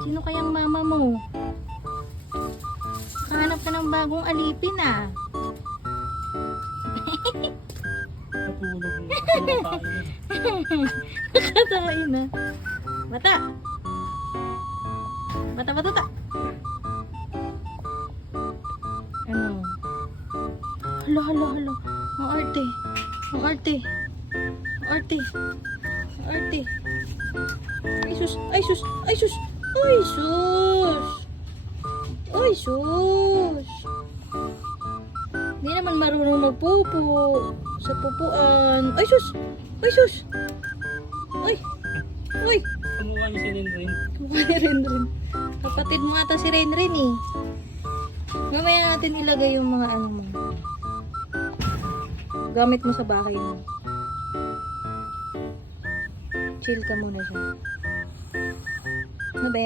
Sino kayang mama mo? Hanap ka ng bagong alipin ah. Natulog mo. Kinakain. Nakatayin na. Bata! Bata, bata, bata! Ano? Hala, hala, hala. Ang arte. Ang arte. Ang arte. Ang arte. Ay sus! Ay sus! Ay sus! Ay sus! Ay sus! Hindi naman marunong magpupo sa pupuan. Ay sus! Ay sus! Ay! Ay! Kamukha niya si Renren. Kamukha ni Renren. Kapatid mo ata si Renren eh. Mamaya natin ilagay yung mga ano mo. Gamit mo sa bahay mo. Chill ka muna siya. Ano be?